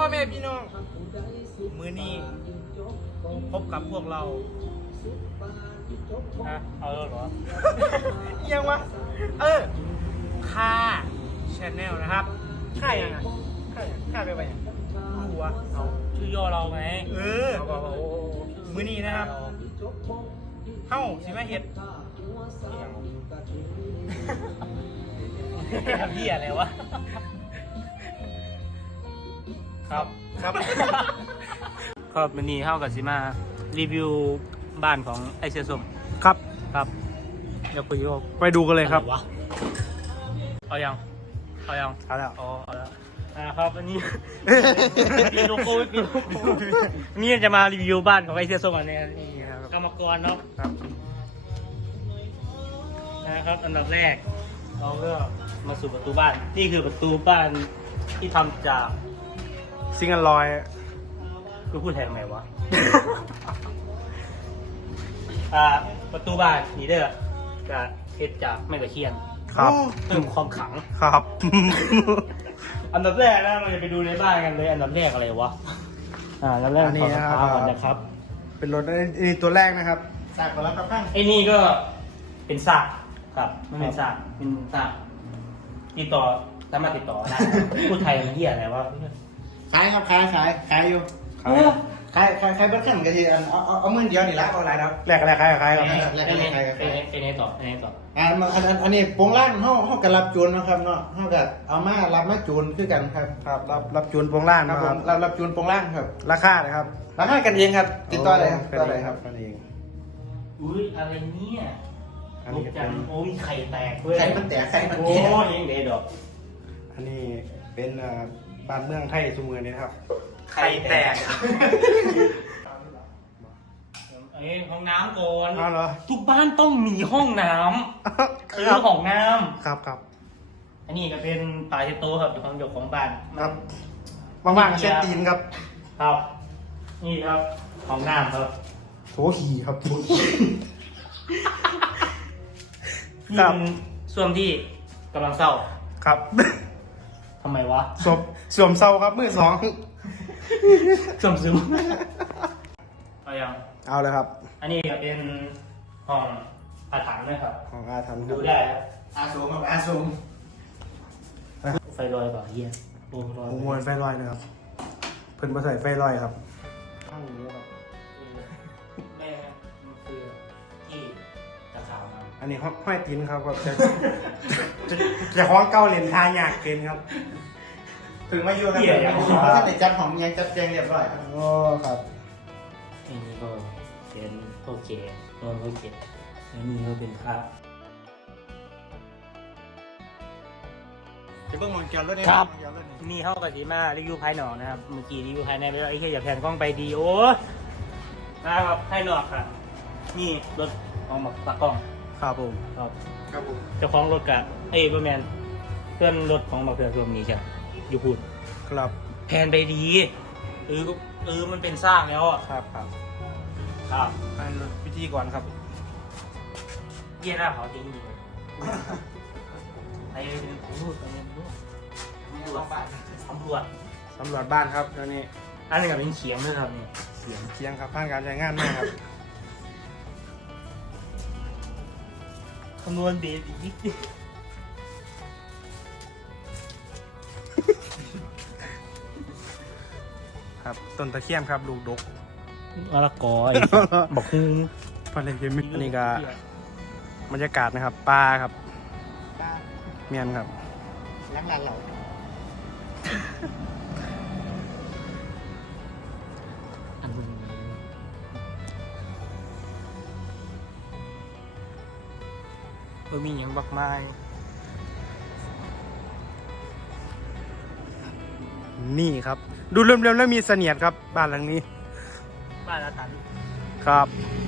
พ่อแม่พี่น้อง มือนี้พบกับพวกเราฮะเออเหรอ ยังวะ เออค่าชแนลนะครับค่ายังไงค่ายังค่าไปไปยัรู้วะเอาชื่อย่อเราไงเออ เออมือนี้นะครับเข้าสิแม่เห็ดพี้อะไรวะ ครับ ครับ ครับวันนี้เข้ากับสิมารีวิวบ้านของไอเชียสมครับ ครับเดี๋ยวคุยว่าไปดูกันเลยครับอะไวะเอายัง เอายังเอาแล้วอ๋อเอาแล้วอ่าครับวันนี้ มีโลโก้ไม่มีโลโก้นี่จะมารีวิวบ้านของไอเชียสมอันนี้นี่ครับกรรมกรเนาะครับนะครับอันดับแรกเราก็มาสู่ประตูบ้าน นี่คือประตูบ้านที่ทำจาก ซิงเกิลลอย กูพูดแทนทำไมวะ อ่า ประตูบ้านนี่เด้อจะเฮ็ดจากไม้ตะเคียนครับ เพิ่มความขลัง ครับ อันดับแรกนะเราจะไปดูในบ้านกันเลย อันดับแรกอะไรวะ อ่าอันดับแรกอันนี้ขอนะครับเท้าก่อนนะครับ เป็นรถนี่ตัวแรกนะครับสากก่อนแล้วครับข้าง ไอ้นี่ก็เป็นซากครับไม่เป็นซากเป็นซากติดต่อสามารถติดต่อได้ พูดไทยมันเหี้ยอะไรวะ ขายครับขายขายขายอยู่เออขายขายขายเบิ้ลขึ้นกันทีอันเอาเอาเอามื่นเดียวนี่ละเอาหลายแล้วแรกอะไรคล้ายคล้ายครับไอ้นี่ไอ้นี่ไอ้นี่ต่อไอ้นี่ต่ออันอันอันอันนี้โปรงล่างห้องห้องกับรับจูนนะครับเนาะห้องกับเอามารับมาจูนคือกันครับครับรับรับจูนโปรงล่างครับนะผครัมบรับรับจูนโปรงล่างครับราคาเลยครับราคากันเองครับ ติดต่อเลยครับติดต่อเลยครับ กันเอง อุ้ยอะไรเนี่ยอันตนี้กก็ใจเป็นโอ้ยไข่แตกเว้ยไข่มันแตกไข่มันโอ้แตกยยังเด็ดดอกอันนี้เป็นอ่า บ้านเมืองไทยสมือนี้นะครับ ไข่แตก เอ้ยห้องน้ำก่อนอ้าวเหรอ ทุกบ้านต้องมีห้องน้ำคือครับห้องน้ครับครับำอันนี้ก็เป็นปลาเชโต้ครับอยู่ของเจ้าของบ้านครับว่างๆก็เช็ดตีนครับครับ นี่ครับห้องน้ำครับโถขี่ครับโถขี่นี่ครับ เป็นส่วนที่กำลังเศร้า ครับทำไมวะสวมสวมเซาครับมือสองซึมซึมเอายังเอาเลยครับ อันนี้ก็เป็นห้องอาถรรพ์นะครับ ของอาทันครัดูบได้ครับอาสูงครับอาสูงไฟลอยเปล่าเฮียโอ้ลอยโอ้โหไฟลอยนะครับ เพิ่นมาใส่ไฟลอยครับข้างนี้ครับ แม่มันคือที่ตะขาวมาอันนี้ห้อยห้อยตีนครับก็จะ จะจะคล้องเก้าเหรียญทายากเกินครับ ถึงมาอยู่ครับเพราะท่านได้จัดของยังจัดแจงเรียบร้อยครับโอ้ครับ อันนี้ก็เป็นโอเคโอเคแล้วนี่ก็เป็นพระจะเบิ่งมองแก้วรถเนี่ยครับ มองแก้วรถเนี่ยมีเข้ากับสีมารีวิวภายนอกนะครับ เมื่อกี้รีวิวภายในไปแล้วไอ้เหี้ยอย่าแผ่นกล้องไปดีโอ้นะครับภายนอกค่ะ นี่รถของบักตากล้องครับผมครับ ครับผม เจ้าของรถกะ เอ้ยประแมนเพื่อนรถของบักเพื่อนรวมนี้ใช่ไหมอยู่พูดครับแผนไปดีเออก็เออมันเป็นสร้างแล้วอะครับครับครับอันพิธีก่อนครับเยี่ยหน้าเขาจริงดีไปเป็นรูดไปเป็นรูดมีสองบาทตำรวจสำรวจบ้านครับตอนนี้อันนี้ก็เป็นเขียงด้วยครับเนี่ยเสียงเคียงครับผ่านการใช้งานมากครับคำนวณเบ ครับต้นตะเคียนครับลูกดกมะละกอไอ้ บอกฮูพอเลยเกมิอันนี้ก็บรรยากาศนะครับปลาครับเมียนครับล้างหลานเหล่าอันนี้เออมีอย่างบักไม้ นี่ครับ ดูเริ่มๆแล้วมีเสนียดครับบ้านหลังนี้ บ้านอาถรรพ์ครับอ